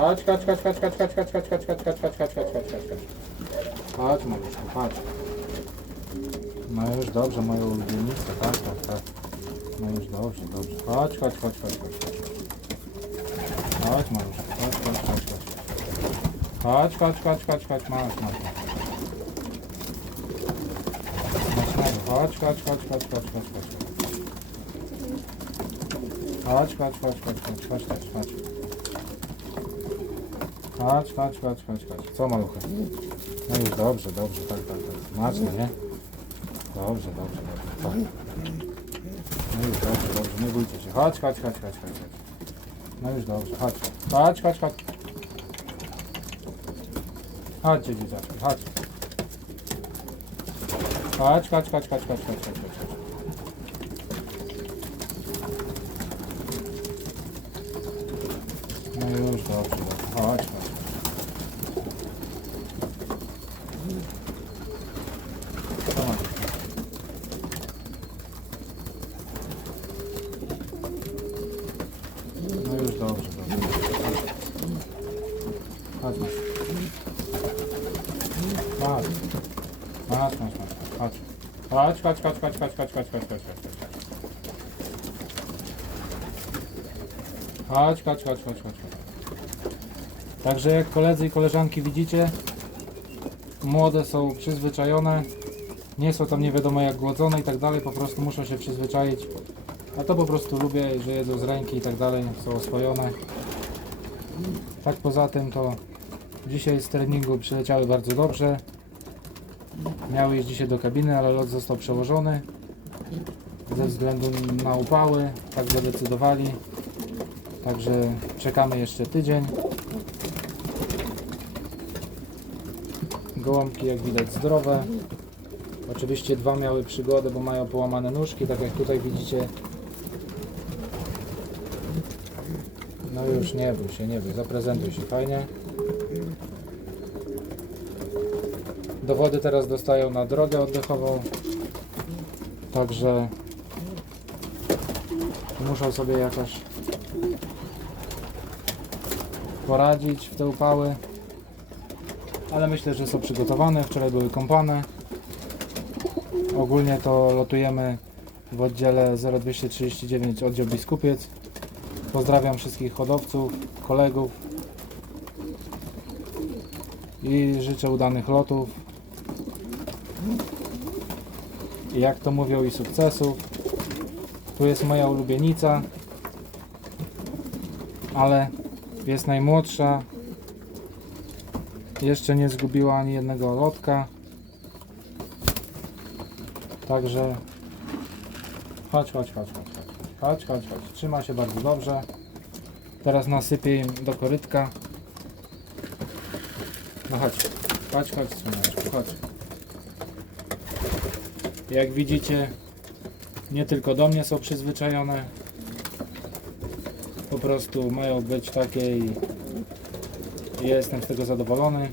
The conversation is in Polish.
Kaç kaç kaç kaç kaç kaç kaç kaç kaç kaç kaç kaç kaç kaç kaç kaç kaç. Kaç малышка, kaç. Моя ждал за моего единица, kaç kaç kaç. Моя ждал, ждал. Kaç kaç kaç kaç kaç kaç. Kaç малышка, kaç kaç kaç kaç. Kaç kaç kaç kaç kaç малыш, малыш. Kaç kaç kaç kaç kaç kaç kaç. Kaç kaç kaç kaç kaç kaç kaç kaç. Chodź, chodź. Chodź, chodź, chodź. Co maluchy? No już dobrze, dobrze, tak, tak, tak. Smaczne, nie? Dobrze, dobrze, dobrze. Tak. No już dobrze, dobrze, nie bójcie się. Chodź, chodź, chodź, chodź, chodź, chodź. No już dobrze, chodź. Chodź, chodź, chodź. Chodźcie dzieciaczki, chodź. Chodź, chodź, chodź, chodź, chodź, chodź, chodź, chodź. No już dobrze, dobrze. Chodź, chodź. Co masz? No już dobrze, dobrze. Chodź. Chodź. Masz, masz, masz, masz. Chodź. Chodź, chodź, chodź, chodź, chodź, chodź, chodź, chodź, chodź, chodź, chodź. Chodź, chodź, chodź, chodź, chodź, chodź. Także jak koledzy i koleżanki widzicie, młode są przyzwyczajone, nie są tam nie wiadomo jak głodzone i tak dalej, po prostu muszą się przyzwyczaić. A to po prostu lubię, że jedzą z ręki i tak dalej, są oswojone. Tak poza tym to dzisiaj z treningu przyleciały bardzo dobrze. Miały iść dzisiaj do kabiny, ale lot został przełożony. Ze względu na upały, tak zadecydowali. Także czekamy jeszcze tydzień. Gołąbki jak widać zdrowe. Oczywiście dwa miały przygodę, bo mają połamane nóżki, tak jak tutaj widzicie. No już nie bój się, nie bój, zaprezentuj się fajnie. Dowody teraz dostają na drogę oddechową. Także muszą sobie jakoś poradzić w te upały. Ale myślę, że są przygotowane. Wczoraj były kąpane. Ogólnie to lotujemy w oddziale 0239 oddział Biskupiec. Pozdrawiam wszystkich hodowców, kolegów i życzę udanych lotów. I jak to mówią i sukcesów. Tu jest moja ulubienica, ale jest najmłodsza. Jeszcze nie zgubiła ani jednego lotka. Także chodź, chodź, chodź, chodź, chodź, chodź, chodź. Trzyma się bardzo dobrze. Teraz nasypię im do korytka. No chodź, chodź, chodź, chodź. Jak widzicie, nie tylko do mnie są przyzwyczajone. Po prostu mają być takie i jestem z tego zadowolony.